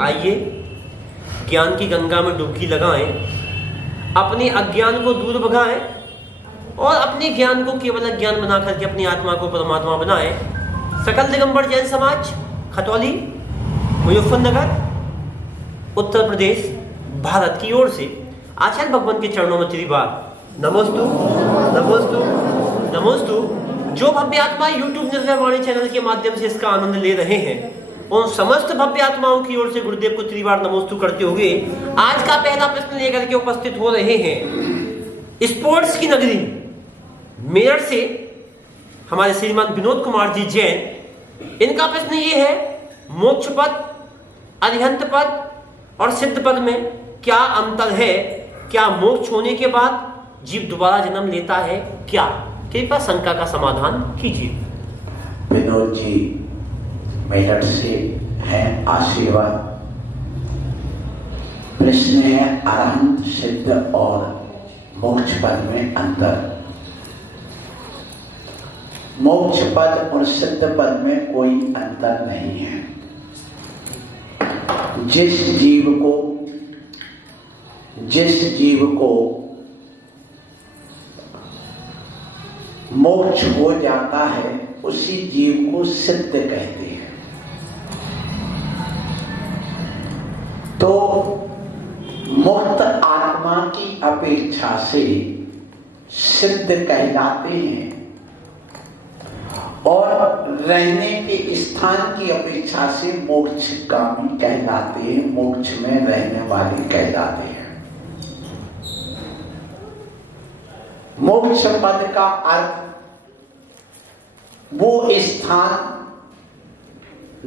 आइए ज्ञान की गंगा में डुबकी लगाएं, अपने अज्ञान को दूर भगाएं और अपने ज्ञान को केवल अज्ञान बना करके अपनी आत्मा को परमात्मा बनाएं। सकल दिगंबर जैन समाज, खतौली, मुजफ्फरनगर, उत्तर प्रदेश, भारत की ओर से आचार्य भगवान के चरणों में त्रिबार नमोस्तु नमोस्तु नमोस्तु। जो भव्य आत्मा यूट्यूब निर्भयवाणी चैनल के माध्यम से इसका आनंद ले रहे हैं, उन समस्त भव्य आत्माओं की ओर से गुरुदेव को त्रिबार नमोस्तु करते हुए आज का पहला प्रश्न लेकर के उपस्थित हो रहे हैं स्पोर्ट्स की नगरी मेरठ से हमारे श्रीमान विनोद कुमार जी जैन। इनका प्रश्न ये है, मोक्ष पद, अरिहंत पद और सिद्ध पद में क्या अंतर है? क्या मोक्ष होने के बाद जीव दोबारा जन्म लेता है क्या? कृपया शंका का समाधान कीजिए। विनोद जी मेरठ से हैं, आशीर्वाद। प्रश्न है अरहंत, सिद्ध और मोक्ष पद में अंतर। मोक्ष पद और सिद्ध पद में कोई अंतर नहीं है। जिस जीव को मोक्ष हो जाता है उसी जीव को सिद्ध कहते हैं। तो मुक्त आत्मा की अपेक्षा से सिद्ध कहलाते हैं और रहने के स्थान की अपेक्षा से मोक्षगामी कहलाते हैं, मोक्ष में रहने वाले कहलाते हैं। मोक्ष पद का अर्थ वो स्थान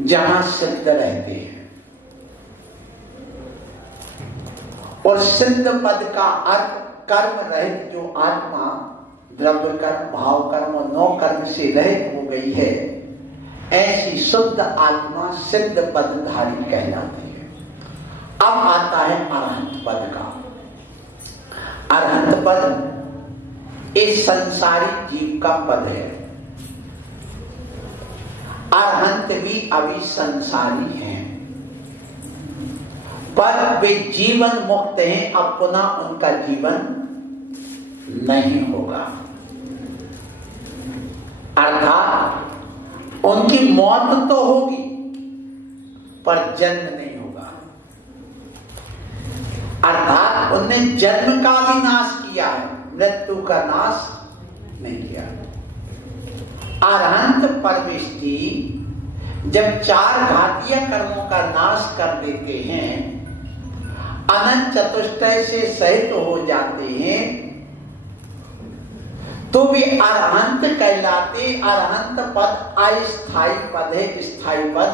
जहां सिद्ध रहते हैं, और सिद्ध पद का अर्थ कर्म रहित जो आत्मा द्रव्य कर्म, भाव कर्म और नौ कर्म से रहित हो गई है, ऐसी शुद्ध आत्मा सिद्ध पदधारी कहलाती है। अब आता है अरहंत पद का। अरहंत पद इस संसारी जीव का पद है। अरहंत भी अभी संसारी हैं, पर वे जीवन मुक्त हैं। अब पुनः उनका जीवन नहीं होगा, अर्थात उनकी मौत तो होगी पर जन्म नहीं होगा। अर्थात उनने जन्म का भी नाश किया है, मृत्यु का नाश नहीं किया। अरहंत परमेष्टि जब चार घातीय कर्मों का नाश कर देते हैं, अनंत चतुष्टय से सहित हो जाते हैं, तो वे अरहंत कहलाते। अरहंत पद अस्थायी पद है, स्थायी पद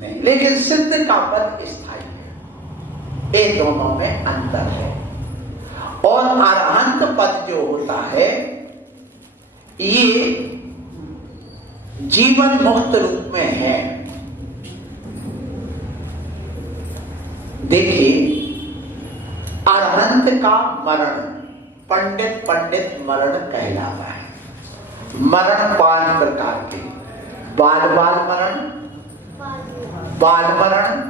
नहीं। लेकिन सिद्ध का पद स्थायी है। ये दोनों में अंतर है। और अरहंत पद जो होता है, ये जीवन मुक्त रूप में है। देखिए, अरहंत का मरण पंडित मरण कहलाता है। मरण 5 प्रकार के, बाल मरण, बाल मरण,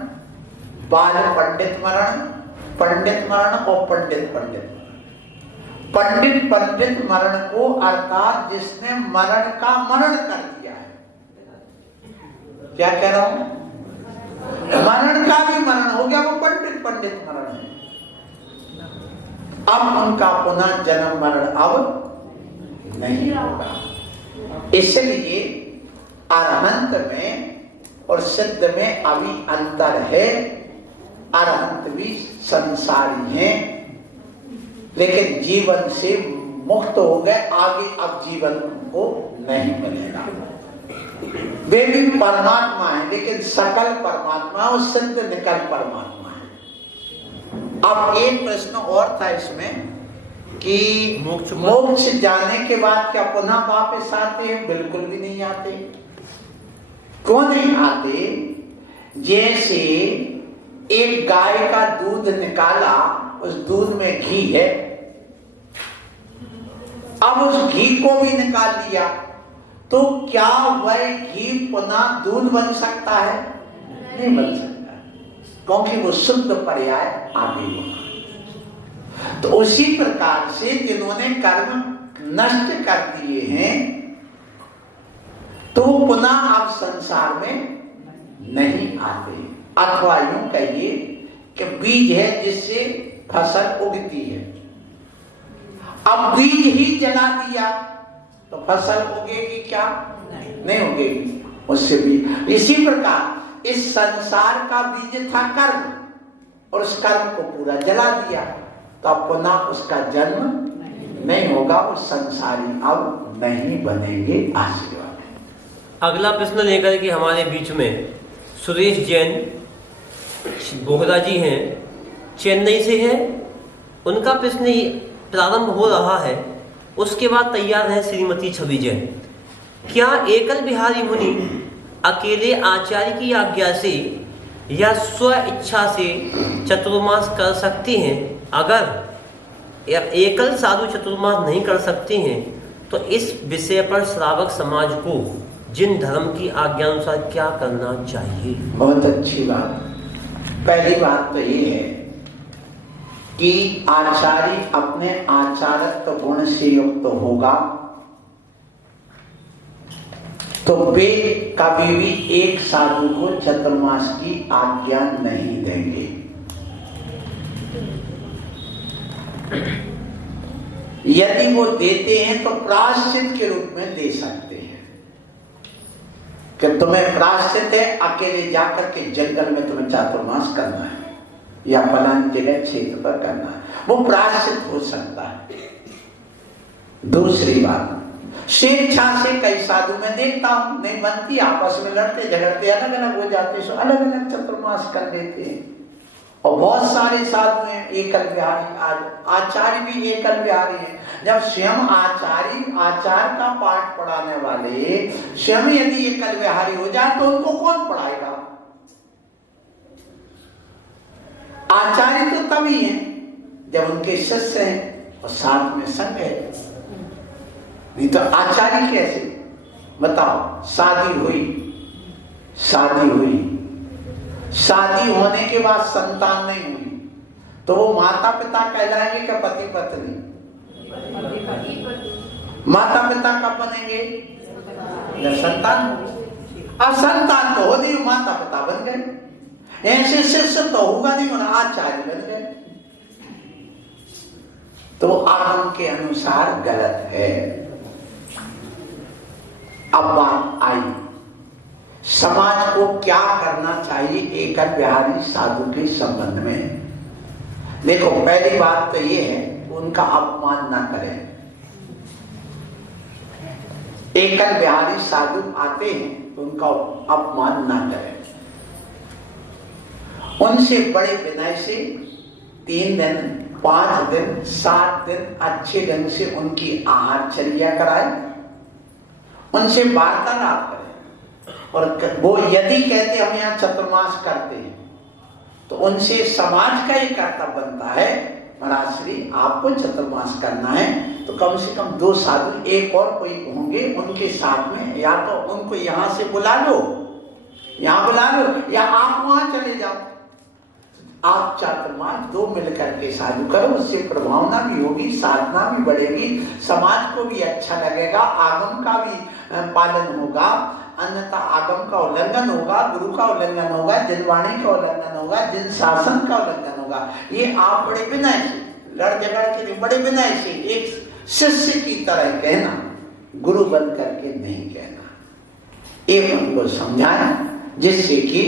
बाल पंडित मरण और पंडित मरण। पंडित मरण को अर्थात जिसने मरण का मरण कर दिया है। क्या कह रहा हूं? मरण का भी मरण हो गया, वो पंडित मरण है। अब उनका पुनः जन्म मरण अब नहीं होगा। इसलिए अरहंत में और सिद्ध में अभी अंतर है। अरहंत भी संसारी हैं, लेकिन जीवन से मुक्त हो गए, आगे अब जीवन को नहीं मिलेगा। वे भी परमात्मा है, लेकिन सकल परमात्मा और सिद्ध निकल परमात्मा है। अब एक प्रश्न और था इसमें कि मोक्ष जाने के बाद क्या पुनः वापस आते हैं? बिल्कुल भी नहीं आते। क्यों नहीं आते? जैसे एक गाय का दूध निकाला, उस दूध में घी है, अब उस घी को भी निकाल दिया, तो क्या वह घी पुनः दूध बन सकता है? नहीं बन सकता। क्योंकि वो शुद्ध पर्याय आगे होगा। तो उसी प्रकार से जिन्होंने कर्म नष्ट कर दिए हैं तो वो पुनः अब संसार में नहीं आते। अथवा यूं कहिए कि बीज है जिससे फसल उगती है, अब बीज ही जला दिया तो फसल उगेगी क्या? नहीं उगेगी उससे भी। इसी प्रकार इस संसार का बीज था कर्म, और उस कर्म को पूरा जला दिया तो अब पुनः उसका जन्म नहीं होगा, वो संसारी अब नहीं बनेंगे। आशीर्वाद। अगला प्रश्न लेकर के हमारे बीच में सुरेश जैन बोहरा जी हैं, चेन्नई से है। उनका प्रश्न ही प्रारंभ हो रहा है, उसके बाद तैयार है श्रीमती छवि जैन। क्या एकल बिहारी मुनि अकेले आचार्य की आज्ञा से या स्व इच्छा से चतुर्मास कर सकते हैं? अगर एकल साधु चतुर्मास नहीं कर सकते हैं तो इस विषय पर श्रावक समाज को जिन धर्म की आज्ञा अनुसार क्या करना चाहिए? बहुत अच्छी बात। पहली बात तो ये है कि आचार्य अपने आचारत्व गुण से युक्त होगा तो वे कभी भी एक साधु को चतुर्मास की आज्ञा नहीं देंगे। यदि वो देते हैं तो प्रायश्चित के रूप में दे सकते हैं कि तुम्हें प्रायश्चित है अकेले जाकर के जंगल में तुम्हें चातुर्मास करना है या फलानी जगह क्षेत्र पर करना है, वो प्रायश्चित हो सकता है। दूसरी बात, स्वेच्छा से कई साधु में देखता हूं नहीं बनती, आपस में लड़ते झगड़ते अलग अलग हो जाते, सो अलग अलग चतुर्मास कर लेते हैं। और बहुत सारे साधु हैं एकल बिहारी, आचार्य भी एकल बिहारी है। जब स्वयं आचार्य आचार का पाठ पढ़ाने वाले स्वयं यदि एकल बिहारी हो जाए तो उनको कौन पढ़ाएगा? आचार्य तो तभी है जब उनके शिष्य हैं और साथ में संग है, नहीं तो आचार्य कैसे? बताओ, शादी होने के बाद संतान नहीं हुई तो वो माता पिता कहलाएंगे क्या पति पत्नी? माता पिता कब बनेंगे? जब संतान। अब संतान तो हो नहीं, माता पिता बन गए। ऐसे शिष्य तो होगा नहीं, और आचार्य बन गए, तो आगम के अनुसार गलत है। अब बात आई समाज को क्या करना चाहिए एकल बिहारी साधु के संबंध में। देखो, पहली बात तो ये है उनका अपमान ना करें। एकल बिहारी साधु आते हैं तो उनका अपमान ना करें। उनसे बड़े विनय से 3 दिन 5 दिन 7 दिन अच्छे ढंग से उनकी आहारचर्या कराए, उनसे वार्तालाप करें। और वो यदि कहते हम यहाँ चतुर्मास करते हैं तो उनसे समाज का ये कर्तव्य बनता है, महाराज श्री आपको चतुर्मास करना है तो कम से कम 2 साधु एक और कोई होंगे उनके साथ में, या तो उनको यहाँ से बुला लो, यहाँ बुला लो, या आप वहां चले जाओ। आप चातुर्मास 2 मिलकर के साधु करो, उससे प्रभावना भी होगी, साधना भी बढ़ेगी, समाज को भी अच्छा लगेगा, आगम का भी पालन होगा, अन्यथा आगम का उल्लंघन होगा, गुरु का उल्लंघन होगा, जिनवाणी का उल्लंघन होगा, जिन शासन का उल्लंघन होगा। ये आप बड़े विनय से लड़ झगड़ के बड़े विनय से एक शिष्य की तरह कहना, गुरु बन करके नहीं कहना। एक उनको समझाए जिससे कि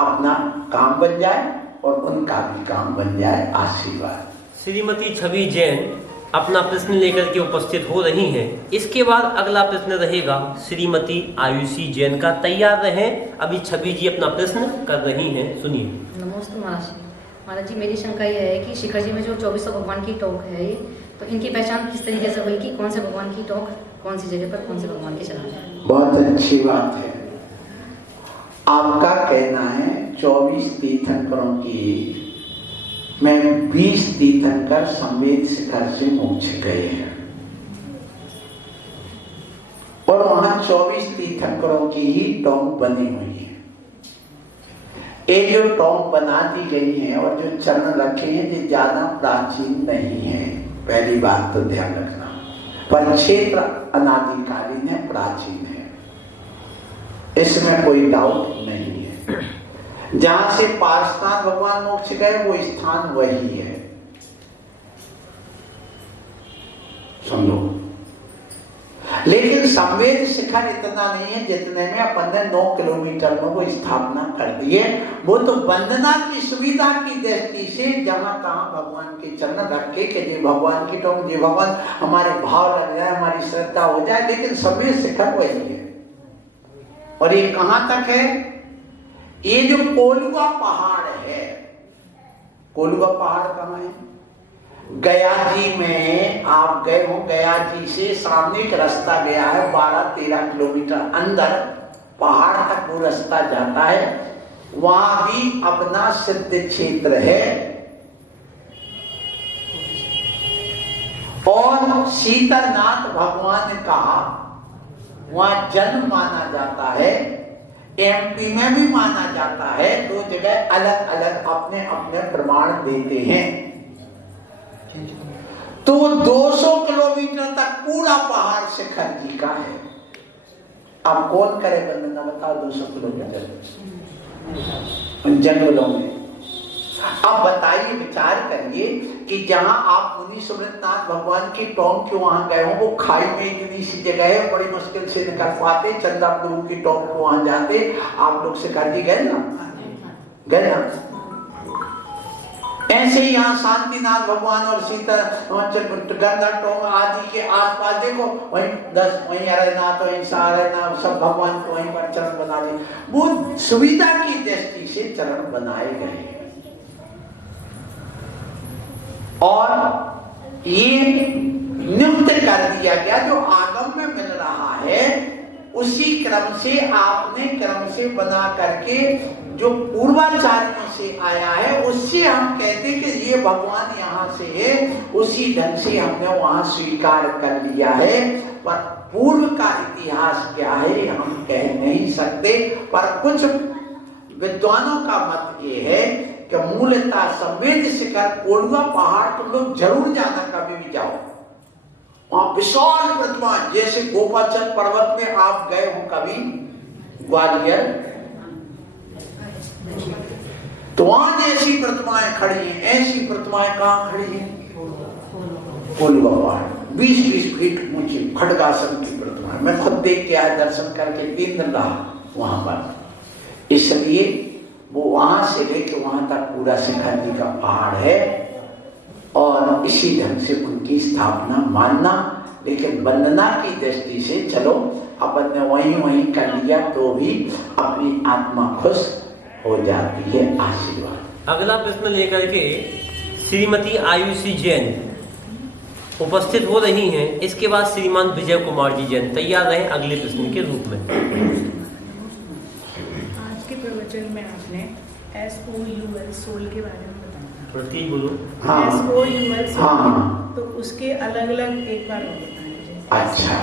अपना काम बन जाए और उनका भी काम बन जाए। आशीर्वाद। श्रीमती छवि जैन अपना प्रश्न लेकर के उपस्थित हो रही हैं। इसके बाद अगला प्रश्न रहेगा श्रीमती आयुषी जैन का। तैयार रहें, अभी छवि जी अपना प्रश्न कर रही हैं, सुनिए। नमस्ते महाराज जी। महाराज जी, मेरी शंका यह है कि शिखर जी में जो 24 भगवान की टोक है, तो इनकी पहचान किस तरीके से हुई कि कौन से भगवान की टोक कौन सी जगह पर कौन से भगवान के चढ़ाना है? बहुत अच्छी बात है। आपका कहना है 24 तीर्थंकरों की में 20 तीर्थंकर संवेद शिखर से मोक्ष गए हैं और वहां 24 तीर्थंकरों की ही टोंक बनी हुई है। ये जो टोंक बना दी गई है और जो चरण रखे हैं ये ज्यादा प्राचीन नहीं है, पहली बात तो ध्यान रखना। पर क्षेत्र अनादिकालीन है, प्राचीन है, इसमें कोई डाउट नहीं है। जहां से पार्श्वनाथ भगवान मोक्ष गए वो स्थान वही है, समझो। लेकिन संवेद शिखर इतना नहीं है जितने में अपन ने 9 किलोमीटर में वो स्थापना कर दी है। वो तो वंदना की सुविधा की दृष्टि से जहां तहां भगवान के चरण रख के कि भगवान की टोंक जी भगवान हमारे भाव लग जाए, हमारी श्रद्धा हो जाए, लेकिन संवेद शिखर वही है। और ये कहां तक है? ये जो कोलुआ पहाड़ है, कोलुआ पहाड़ कहां है? गया जी में आप गए हो, गया जी से सामने एक रास्ता गया है 12-13 किलोमीटर अंदर पहाड़ तक वो रास्ता जाता है। वहां भी अपना सिद्ध क्षेत्र है और शीतलनाथ भगवान का वहां जन्म माना जाता है। एमपी में भी माना जाता है, 2 जगह अलग अलग अपने अपने प्रमाण देते हैं। तो 200 किलोमीटर तक पूरा पहाड़ शिखर जी का है। अब कौन करे वर्णना, बताओ 200 किलोमीटर उन जंगलों में। अब बताइए, विचार करिए कि जहां आप मुनि सुब्रतनाथ भगवान की टोंक के वहां गए हो, वो खाई में इतनी सी जगह है, बड़ी मुश्किल से निकल पाते। चंदा प्रभु की टोंक को वहां जाते, आप लोग शिखर जी गए ना, गए ना? ऐसे ही यहाँ शांतिनाथ भगवान और सीता गंगा टोंक आदि के आसपास देखो, वहीं 10 वहीं हरनाथ, वहीं सारनाथ, सब भगवान को वहीं पर चरण बना दिए। वो सुविधा की दृष्टि से चरण बनाए गए और ये नियुक्त कर दिया गया। जो आगम में मिल रहा है उसी क्रम से आपने क्रम से बना करके जो पूर्वाचार्यों से आया है उससे हम कहते कि ये भगवान यहाँ से है, उसी ढंग से हमने वहां स्वीकार कर लिया है। पर पूर्व का इतिहास क्या है हम कह नहीं सकते। पर कुछ विद्वानों का मत ये है कि मूलतः संवेद शिखर कोलुआ पहाड़ तुम लोग जरूर जाना, कभी भी जाओ। वहां विशाल प्रतिमा, जैसे गोपाचल पर्वत में आप गए हो कभी ग्वालियर, तो वहां जैसी प्रतिमाएं खड़ी हैं, ऐसी प्रतिमाएं कहां खड़ी हैं? कोलुआ पहाड़ 20-20 फीट ऊंची खड्गासन की प्रतिमा। मैं खुद देख के आया, दर्शन करके 3 दिन रहा वहां पर। इसलिए वो वहां से लेके वहां तक पूरा शिखर जी का पहाड़ है और इसी ढंग से उनकी स्थापना मानना। लेकिन वंदना की दृष्टि से चलो अपन ने वहीं कर लिया तो भी अपनी आत्मा खुश हो जाती है। आशीर्वाद। अगला प्रश्न लेकर के श्रीमती आयुषी जैन उपस्थित हो रही हैं। इसके बाद श्रीमान विजय कुमार जी जैन तैयार रहे अगले प्रश्न के रूप में। आज के प्रवचन में आपने SOUL सोल के बारे में बताया। प्रति बोलो। हाँ। SOUL हाँ। तो उसके अलग अलग एक बार और बताइए। अच्छा,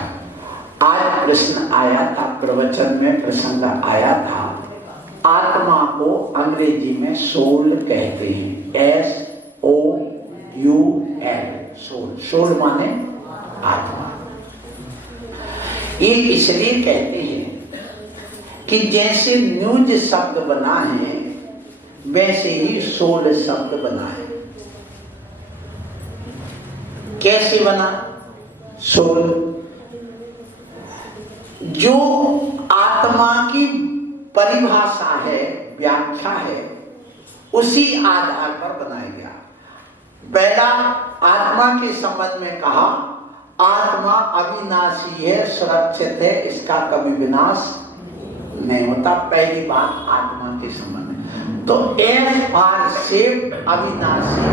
आज प्रश्न आया था, प्रवचन में प्रसंग आया था, आत्मा को अंग्रेजी में सोल कहते हैं। SOUL, soul. सोल माने आत्मा। ये इसलिए कहते हैं कि जैसे न्यूज शब्द बना है वैसे ही सोल शब्द बना है। कैसे बना सोल? जो आत्मा की परिभाषा है, व्याख्या है, उसी आधार पर बनाया गया। पहला आत्मा के संबंध में कहा, आत्मा अविनाशी है, सुरक्षित है, इसका कभी विनाश नहीं होता। पहली बात आत्मा के संबंध में। तो एस फॉर सेव, अविनाशी,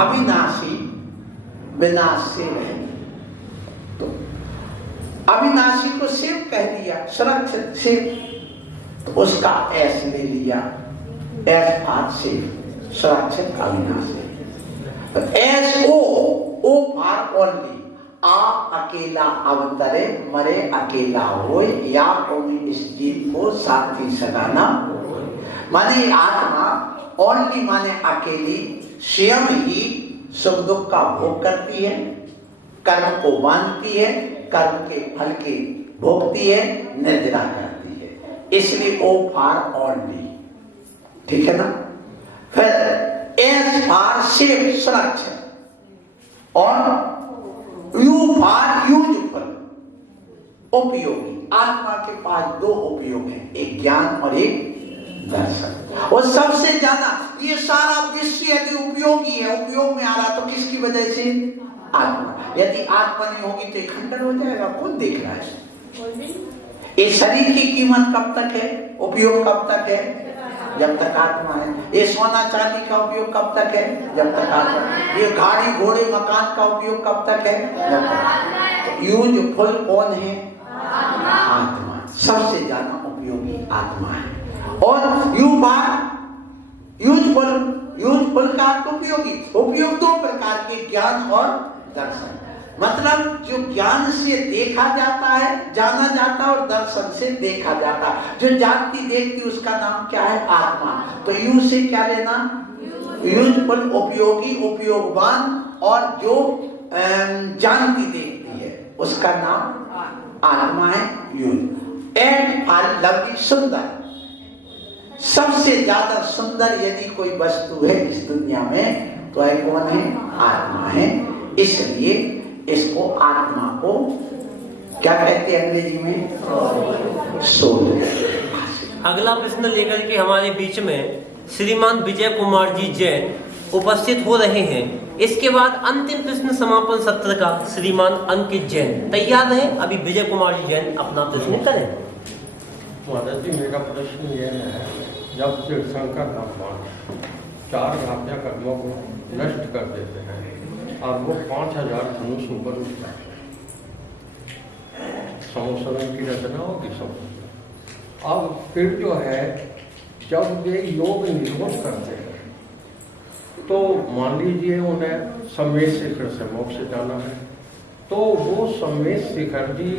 अविनाशी विनाश से रहे। तो अविनाशी को शिव कह दिया, सुरक्षित शिव, तो उसका एस ले लिया, एस फॉर शिव, सुरक्षित अविनाशी। एस ओ फॉर ओनली, आप अकेला अवतरे मरे अकेला होए, या कोई इस जीव को साथी सगाना। माने आत्मा ओनली माने अकेली स्वयं ही सुख दुख का भोग करती है, कर्म को बांधती है, कर्म के फल की भोगती है, निर्जरा करती है, इसलिए ओ फॉर ओनली। ठीक है ना। फिर एस फॉर सेफ सुरक्षित और यू फॉर यूजफुल उपयोगी। आत्मा के पास दो उपयोग हैं, एक ज्ञान और एक दर्शन। और सबसे ज्यादा ये सारा विश्व यदि उपयोगी है, उपयोग में आ रहा तो किसकी वजह से? आत्मा। यदि आत्मा नहीं होगी तो खंडन हो जाएगा। कौन देख रहा है? ये शरीर की कीमत कब तक है, उपयोग कब तक है? जब तक आत्मा है। ये सोना चांदी का उपयोग कब तक है? जब तक आत्मा है। ये गाड़ी घोड़े मकान का उपयोग कब तक है? जब तक। तो यूजफुल कौन है? आत्मा। सबसे ज्यादा उपयोगी आत्मा है। और यूजफुल का उपयोगी। उपयोग दो प्रकार के, ज्ञान और दर्शन। मतलब जो ज्ञान से देखा जाता है, जाना जाता है, और दर्शन से देखा जाता है। जो जानती देखती उसका नाम क्या है? आत्मा। तो यू से क्या लेना? यूजफुल उपयोगी, उपयोगवान। और जो जानती देखती है उसका नाम आत्मा है यूज। एंड आई लवली सुंदर। सबसे ज्यादा सुंदर यदि कोई वस्तु है इस दुनिया में तो है कौन है? आत्मा है। इसलिए इसको आत्मा को क्या कहते हैं अंग्रेजी में? सोल। अगला प्रश्न लेकर के हमारे बीच में श्रीमान विजय कुमार जी जैन उपस्थित हो रहे हैं। इसके बाद अंतिम प्रश्न समापन सत्र का श्रीमान अंकित जैन तैयार है। अभी विजय कुमार जी जैन अपना प्रश्न करें। महाराज जी, मेरा प्रश्न यह है, जब तीर्थंकर भगवान 4 घातिया कर्मों को नष्ट कर देते हैं और वो 5000 धनुष ऊपर उठता है, संवत्सरण की रचना होगी सब। अब फिर जो है, जब वे योग निरोध करते हैं तो मान लीजिए उन्हें समेत शिखर से मोक्ष जाना है, तो वो समेत शिखर जी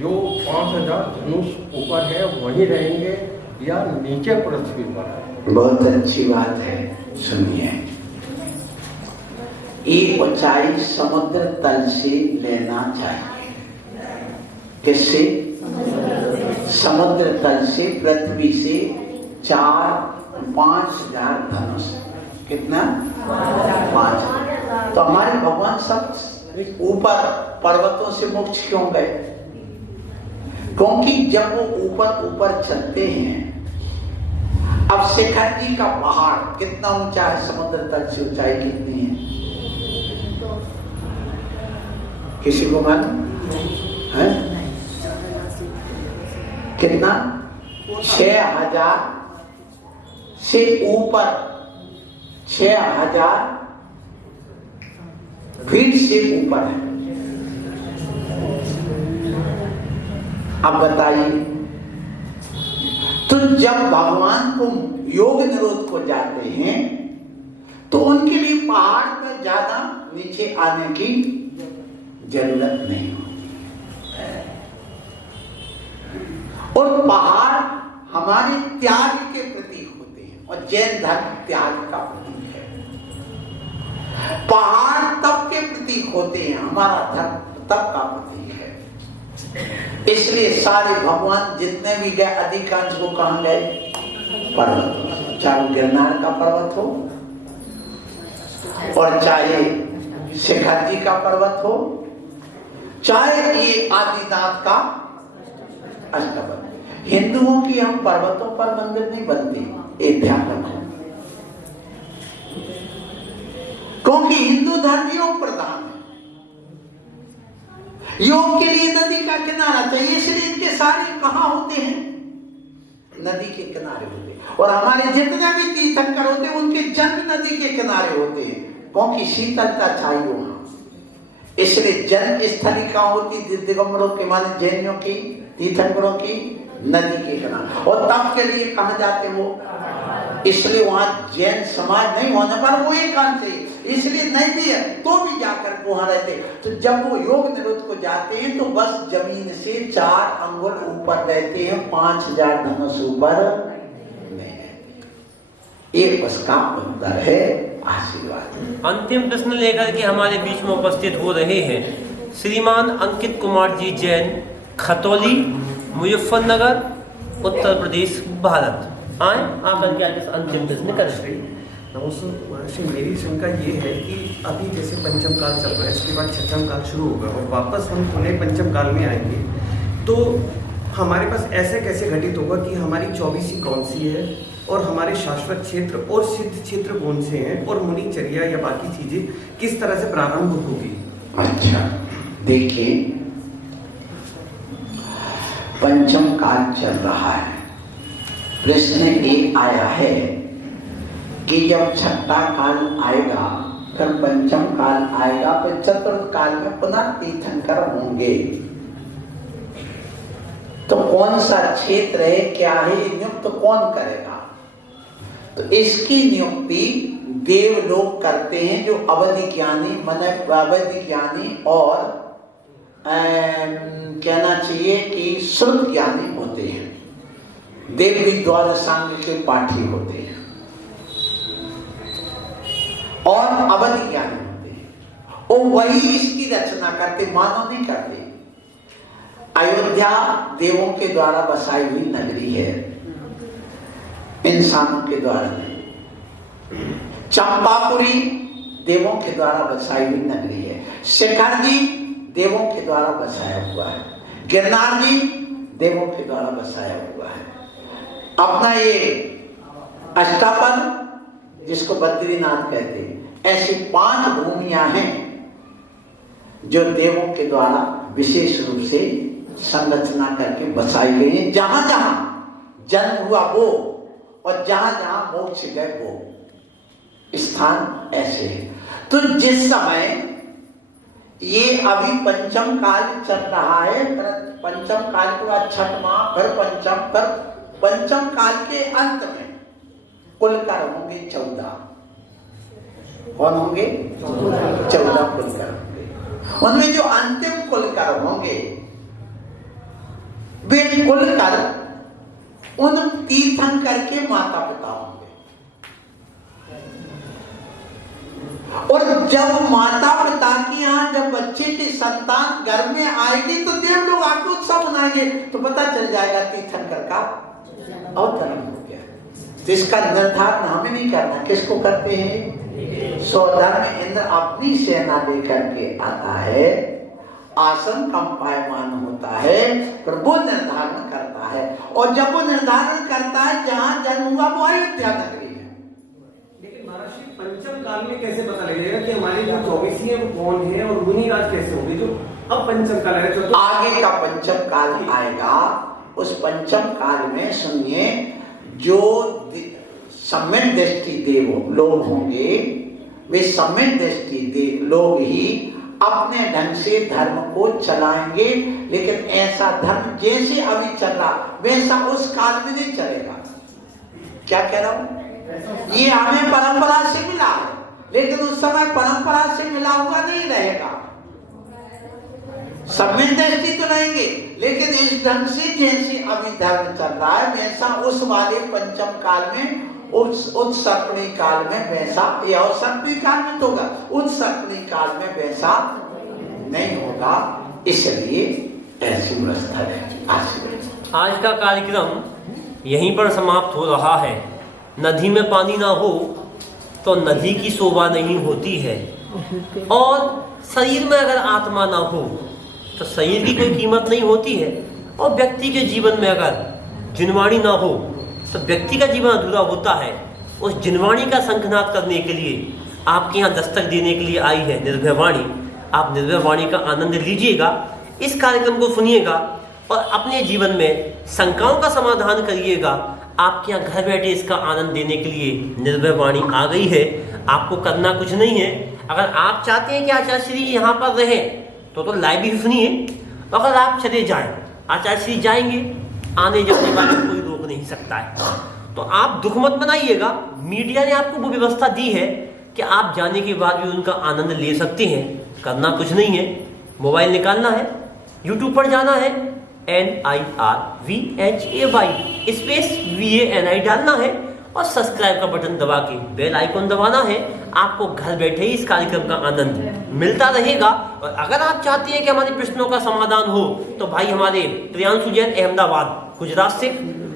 जो 5000 धनुष ऊपर है वहीं रहेंगे या नीचे पृथ्वी पर है? बहुत अच्छी बात है, सुनिए। ये ऊंचाई समुद्र तल से लेना चाहिए। किससे? समुद्र तल से, पृथ्वी से 4-5,000 धनुष। कितना? 5। तो हमारे भगवान सब ऊपर पर्वतों से मोक्ष क्यों गए? क्योंकि जब वो ऊपर चलते हैं, अब शिखर जी का पहाड़ कितना ऊंचा है? समुद्र तल से ऊंचाई कितनी है? किसी को मालूम है? कितना? 6000 से ऊपर, 6000 फीट से ऊपर है। अब बताइए, तो जब भगवान को योग निरोध को जाते हैं तो उनके लिए पहाड़ पर ज्यादा नीचे आने की जरूरत नहीं होती। और पहाड़ हमारे त्याग के प्रतीक होते हैं, और जैन धर्म त्याग का प्रतीक है। पहाड़ तप के प्रतीक होते हैं, हमारा धर्म तप का प्रतीक है। इसलिए सारे भगवान जितने भी गए, अधिकांश को कहां गए? पर्वत। चाहे गिरनार का पर्वत हो और चाहे शिखर जी का पर्वत हो, चाहे ये आदिनाथ का अष्टवक्र। हिंदुओं की हम पर्वतों पर मंदिर नहीं बनते, ये ध्यान रखो। क्योंकि हिंदू धर्म योग प्रधान है। योग के लिए नदी का किनारा चाहिए, इसलिए इनके सारे कहां होते हैं? नदी के किनारे होते हैं। और हमारे जितने भी तीर्थंकर होते हैं उनके जन्म नदी के किनारे होते हैं, क्योंकि शीतलता चाहिए वहां। इसलिए जन्म स्थली कहां होती? दिगंबरों के माने जैनियों की, तीर्थंकरों की नदी के किनारे। और तप के लिए कहां जाते वो? इसलिए वहां जैन समाज नहीं होने पर वो एकांत है, इसलिए नहीं भी है तो भी जाकर वहां रहते। तो जब वो योग निरोध को जाते हैं तो बस जमीन से 4 अंगुल ऊपर रहते हैं, 5000 धनुष ऊपर नहीं रहते। ये उसका उत्तर है आशीर्वाद। अंतिम प्रश्न लेकर के हमारे बीच में उपस्थित हो रहे हैं श्रीमान अंकित कुमार जी जैन, खतौली, मुजफ्फरनगर, उत्तर प्रदेश, भारत। आए आकर के आज इस अंतिम प्रश्न करें। नमस्ते महर्षि, मेरी शंका ये है कि अभी जैसे पंचम काल चल रहा है, इसके बाद छठम काल शुरू होगा और वापस हम पुनः पंचम काल में आएंगे, तो हमारे पास ऐसे कैसे घटित होगा कि हमारी 24वीं कौन सी है और हमारे शाश्वत क्षेत्र और सिद्ध क्षेत्र कौन से हैं और मुनिचर्या या बाकी चीजें किस तरह से प्रारंभ होगी? अच्छा, देखिए, पंचम काल चल रहा है। प्रश्न एक आया है कि जब छठा काल आएगा, फिर पंचम काल आएगा, फिर चतुर्थ काल में पुनः तीर्थंकर होंगे, तो कौन सा क्षेत्र है, क्या है, नियुक्त कौन करेगा? तो इसकी नियुक्ति देव लोग करते हैं, जो अवधि ज्ञानी, अवधि ज्ञानी और कहना चाहिए कि श्रुत ज्ञानी होते हैं। देव भी द्वादशांग के पाठी होते हैं और अवधि ज्ञानी होते हैं, और वही इसकी रचना करते, मानव नहीं करते। अयोध्या देवों के द्वारा बसाई हुई नगरी है, इंसानों के द्वारा नहीं। चंपापुरी देवों के द्वारा बसाई हुई नगरी है। शिखर जी देवों के द्वारा बसाया हुआ है। गिरनार जी देवों के द्वारा बसाया हुआ है। अपना ये अष्टापद, जिसको बद्रीनाथ कहते हैं, ऐसी 5 भूमियां हैं जो देवों के द्वारा विशेष रूप से संरचना करके बसाई गई हैं। जहां जहां जन्म हुआ वो और जहां जहां मोक्ष गए वो स्थान ऐसे हैं। तो जिस समय ये अभी पंचम काल चल रहा है, पंचम काल के बाद छठवां, फिर पंचम, फिर पंचम काल के अंत में कुल कर होंगे 14। कौन होंगे? 14 कुलकर होंगे। उनमें जो अंतिम कुलकर होंगे वे कुलकर उन तीर्थंकर के माता पिता होंगे। और जब माता पिता की यहाँ जब बच्चे की संतान घर में आएगी तो देव लोग आके उत्सव मनाएंगे, तो पता चल जाएगा तीर्थंकर का अवतरण हो गया। तो इसका निर्धारण हमें नहीं करना, किसको करते हैं? स्वधर्म इंद्र अपनी सेना लेकर के आता है, आसन कंपायमान होता है, फिर वो निर्धारण करता है। और जब वो निर्धारण करता है जहां जन्म हुआ वो अयोध्या नगरी है। लेकिन महर्षि, पंचम काल में कैसे पता लगेगा कि हमारे जो 24 है वो कौन है और मुनिराज कैसे होंगे? जो अब पंचम काल है, तो आगे का पंचम काल आएगा, उस पंचम काल में सुनिए, जो सम्यक दृष्टि देव लोग होंगे, वे सम्यक दृष्टि देव लोग ही अपने ढंग से धर्म को चलाएंगे। लेकिन ऐसा धर्म जैसे अभी चल रहा वैसा उस काल में नहीं चलेगा। क्या कह रहा हूं? ये हमें परंपरा से मिला है, लेकिन उस समय परंपरा से मिला हुआ नहीं रहेगा। सम्यक दृष्टि तो रहेंगे, लेकिन इस ढंग से जैसे अभी धर्म चल रहा है वैसा उस वाले पंचम काल में, उत्सर्पणी काल में वैसा, या उत्सर्पणी काल में तो होगा, उत्सर्पणी काल में वैसा नहीं होगा। इसलिए ऐसी व्यवस्था है। आज का कार्यक्रम यहीं पर समाप्त हो रहा है। नदी में पानी ना हो तो नदी की शोभा नहीं होती है, और शरीर में अगर आत्मा ना हो तो शरीर की कोई कीमत नहीं होती है, और व्यक्ति के जीवन में अगर जिनवाणी ना हो तो व्यक्ति का जीवन अधूरा होता है। उस जिनवाणी का शंखनाद करने के लिए आपके यहाँ दस्तक देने के लिए आई है निर्भय वाणी। आप निर्भय वाणी का आनंद लीजिएगा, इस कार्यक्रम को सुनिएगा और अपने जीवन में शंकाओं का समाधान करिएगा। आपके यहाँ घर बैठे इसका आनंद देने के लिए निर्भय वाणी आ गई है। आपको करना कुछ नहीं है। अगर आप चाहते हैं कि आचार्य श्री यहाँ पर रहे तो लाइव भी सुनिए। अगर आप चले जाएं, आचार्य श्री जाएंगे, आने जाने वाले कोई रोक नहीं सकता है। तो आप दुख मत बनाइएगा। मीडिया ने आपको वो व्यवस्था दी है कि आप जाने के बाद भी उनका आनंद ले सकते हैं। करना कुछ नहीं है, मोबाइल निकालना है, यूट्यूब पर जाना है, NIRVHAY स्पेस VANI डालना है और सब्सक्राइब का बटन दबा के बेल आइकन दबाना है। आपको घर बैठे ही इस कार्यक्रम का आनंद मिलता रहेगा। और अगर आप चाहते हैं कि हमारे प्रश्नों का समाधान हो तो भाई हमारे प्रियांशु जैन अहमदाबाद गुजरात से,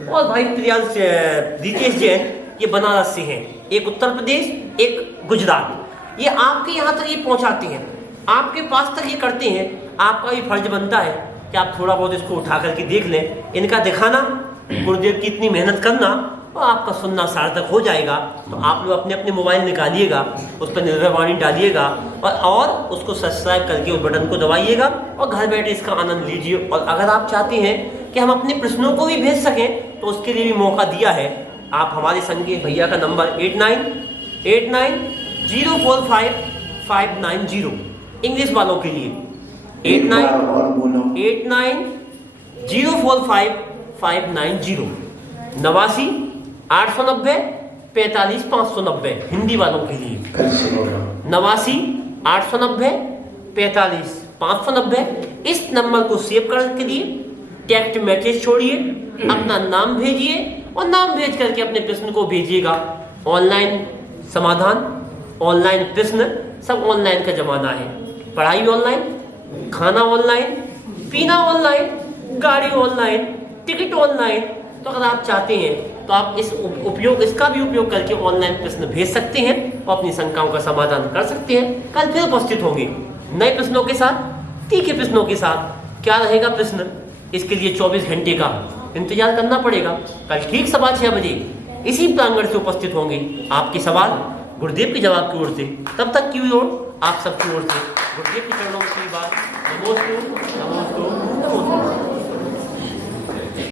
और भाई रितेश जैन ये बनारस से हैं, एक उत्तर प्रदेश एक गुजरात। ये आपके यहाँ तक ये पहुँचाते हैं, आपके पास तक ये करते हैं। आपका भी फर्ज बनता है कि आप थोड़ा बहुत इसको उठा करके देख लें, इनका दिखाना, गुरुदेव की इतनी मेहनत करना, और आपका सुनना सार्थक हो जाएगा। तो आप लोग अपने अपने मोबाइल निकालिएगा, उस पर निर्भयवाणी डालिएगा और उसको सब्सक्राइब करके उस बटन को दबाइएगा और घर बैठे इसका आनंद लीजिए। और अगर आप चाहते हैं कि हम अपने प्रश्नों को भी भेज सकें तो उसके लिए भी मौका दिया है। आप हमारे संगे भैया का नंबर 8989045590 इंग्लिश वालों के लिए 8989045590 89-890-45-590 हिंदी वालों के लिए 89-890-45-590। इस नंबर को सेव करने के लिए टेक्स्ट मैसेज छोड़िए, अपना नाम भेजिए और नाम भेज करके अपने प्रश्न को भेजिएगा। ऑनलाइन समाधान, ऑनलाइन प्रश्न, सब ऑनलाइन का जमाना है। पढ़ाई ऑनलाइन, खाना ऑनलाइन, पीना ऑनलाइन, गाड़ी ऑनलाइन, टिकट ऑनलाइन। तो अगर आप चाहते हैं तो आप इसका भी उपयोग करके ऑनलाइन प्रश्न भेज सकते हैं और अपनी शंकाओं का समाधान कर सकते हैं। कल फिर उपस्थित होंगे नए प्रश्नों के साथ, तीखे प्रश्नों के साथ। क्या रहेगा प्रश्न, इसके लिए 24 घंटे का इंतजार करना पड़ेगा। कल ठीक 6:15 बजे इसी प्रांगण से उपस्थित होंगे। आपके सवाल गुरुदेव के जवाब की ओर से। तब तक की ओर आप सबकी ओर से गुरुदेव के चरणों में बात नमोस्तु।